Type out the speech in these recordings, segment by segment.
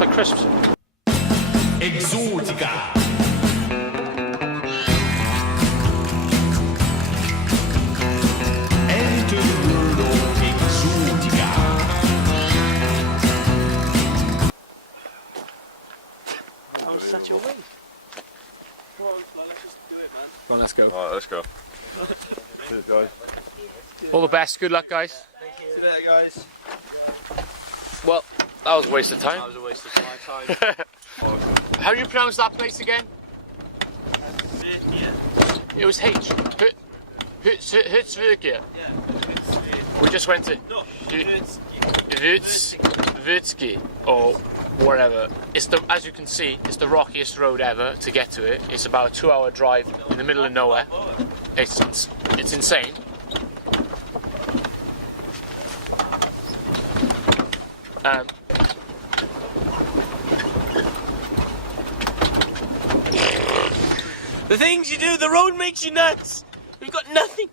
It's like crisps. Exotica. Enter the world of Exotica. That was such a waste. Come on, let's just do it, man. Come on, let's go. Alright, let's go. Cheers, guys. All the best. Good luck, guys. See you later, guys. Well, that was a waste of time. That was a waste of my time. How do you pronounce that place again? Yeah. It was H. Hvítserkur. Yeah. We just went to No. Hvítserkur or wherever. It's the, as you can see, it's the rockiest road ever to get to it. It's about a 2-hour drive in the middle of nowhere. It's insane. The things you do, the road makes you nuts. We've got nothing.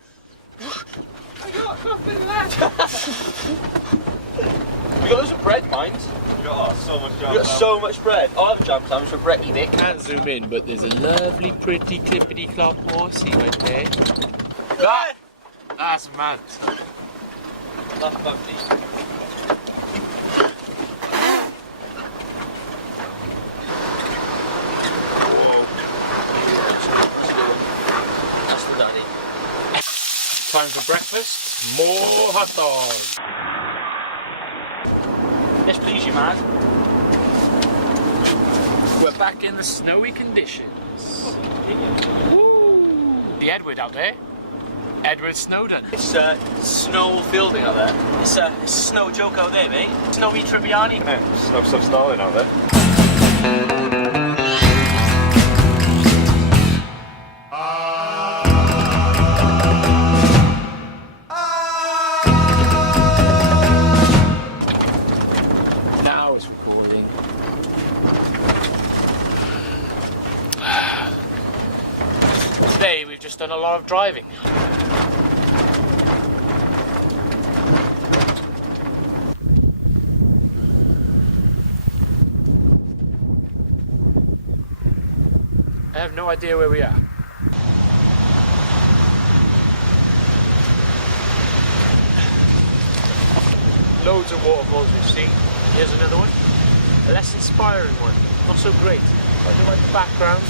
I got nothing left. We got loads of bread, mines. We got so much jam. We got so much bread. I'll have jam sandwich for Bretty Dick. Can't zoom in, but there's a lovely, pretty, clippity-clop horsey right there. That's mad. That's bumpy. Time for breakfast. More hot dogs. Yes, please, you man. We're back in the snowy conditions. Woo. The Edward out there. Edward Snowden. It's snow fielding out there. It's a snow joke out there, mate. Snowy Tribbiani. Yeah, snow stuff starling out there. Now it's recording. Today we've just done a lot of driving. I have no idea where we are. Loads of waterfalls we've seen. Here's another one. A less inspiring one. Not so great. I don't like the background.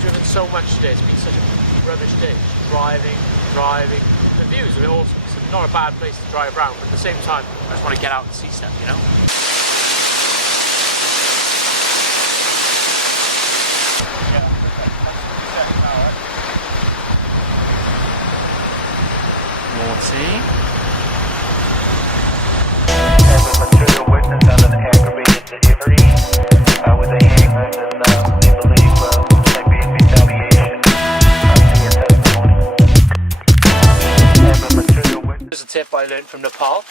Driven so much today. It's been such a rubbish day. Driving. The views are awesome. It's not a bad place to drive around, but at the same time, I just want to get out and see stuff, you know? See? Have a material witness on an aggravated delivery with a hangman, and they believe there may be retaliation for your testimony. Have a material witness. Here's a tip I learned from Nepal.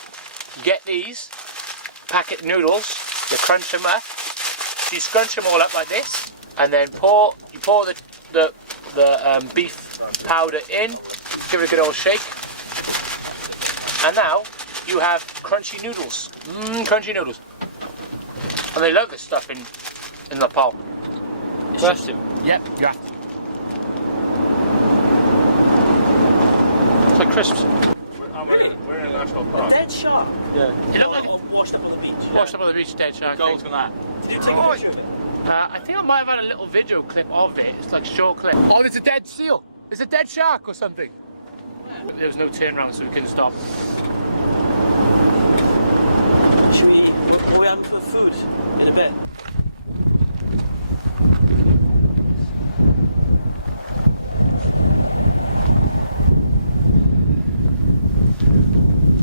Get these packet noodles, you crunch them up, you scrunch them all up like this, and then you pour the beef powder in, give it a good old shake. And now you have crunchy noodles. Crunchy noodles. And they love this stuff in Nepal. It's just him. Yep, you have to. It's like crisps. We're in a national park. Dead shark. Yeah. You look like washed up on the beach. washed up on the beach, dead shark. Goals on that. Did you take a picture of it? I think I might have had a little video clip of it. It's like a short clip. Oh, there's a dead seal. There's a dead shark or something. Yeah. There was no turnaround, so we couldn't stop. Should we what are we having for food in a bit?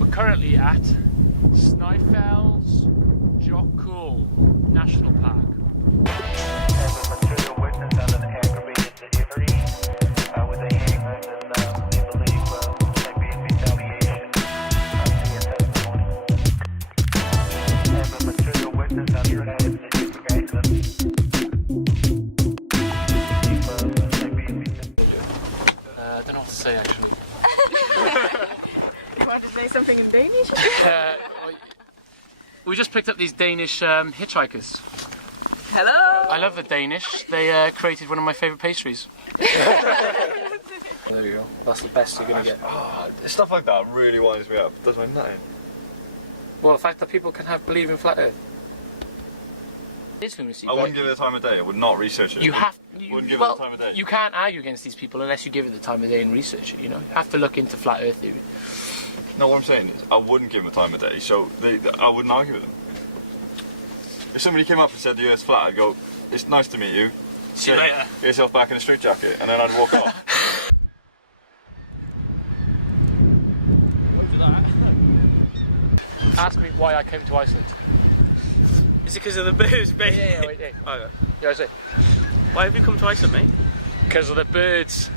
We're currently at Snaefellsjoekull National Park. Have a material witness on an aggravated delivery with a hangman, and they believe there may be retaliation for your testimony. Have a material witness on your aggravated delivery. I don't know what to say actually. You want to say something in Danish? We just picked up these Danish hitchhikers. Hello! I love the Danish. They created one of my favourite pastries. There you go. That's the best you're going to get. Oh, stuff like that really winds me up. Does my nutting. Well, the fact that people can believe in flat Earth. It's lunacy. I wouldn't give it the time of day. I would not research it. You have. Wouldn't give it the time of day. You can't argue against these people unless you give it the time of day and research it. You know, you have to look into flat Earth theory. No, what I'm saying is, I wouldn't give them the time of day, so I wouldn't argue with them. If somebody came up and said the Earth's flat, I'd go, "It's nice to meet you. See you later. Get yourself back in a street jacket," and then I'd walk off. Ask me why I came to Iceland. Is it because of the birds, mate? Yeah, wait. Oh, yeah. Yeah, I say. Why have you come to Iceland, mate? Because of the birds.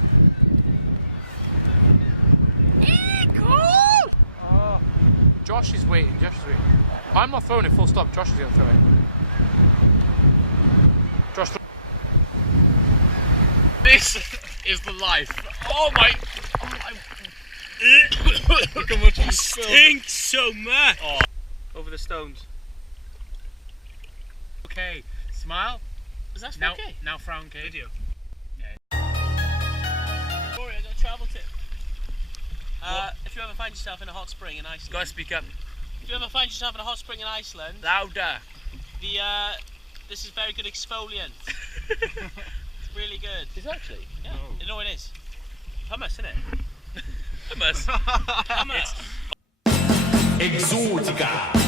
Oh. Josh is waiting. I'm not throwing it full stop. Josh is going to throw it. Josh. This is the life. Oh my. Look how much you Stinks so much. Oh. Over the stones. Okay, smile. Is that Now, okay? now frown, okay? Video. Sorry, I got a travel tip. If you ever find yourself in a hot spring in Iceland. Gotta speak up. If you ever find yourself in a hot spring in Iceland, Louder. This is very good exfoliant. It's really good. Is it actually? Yeah. You know what it is? Hummus, isn't it? Hummus. Hummus. Exotica.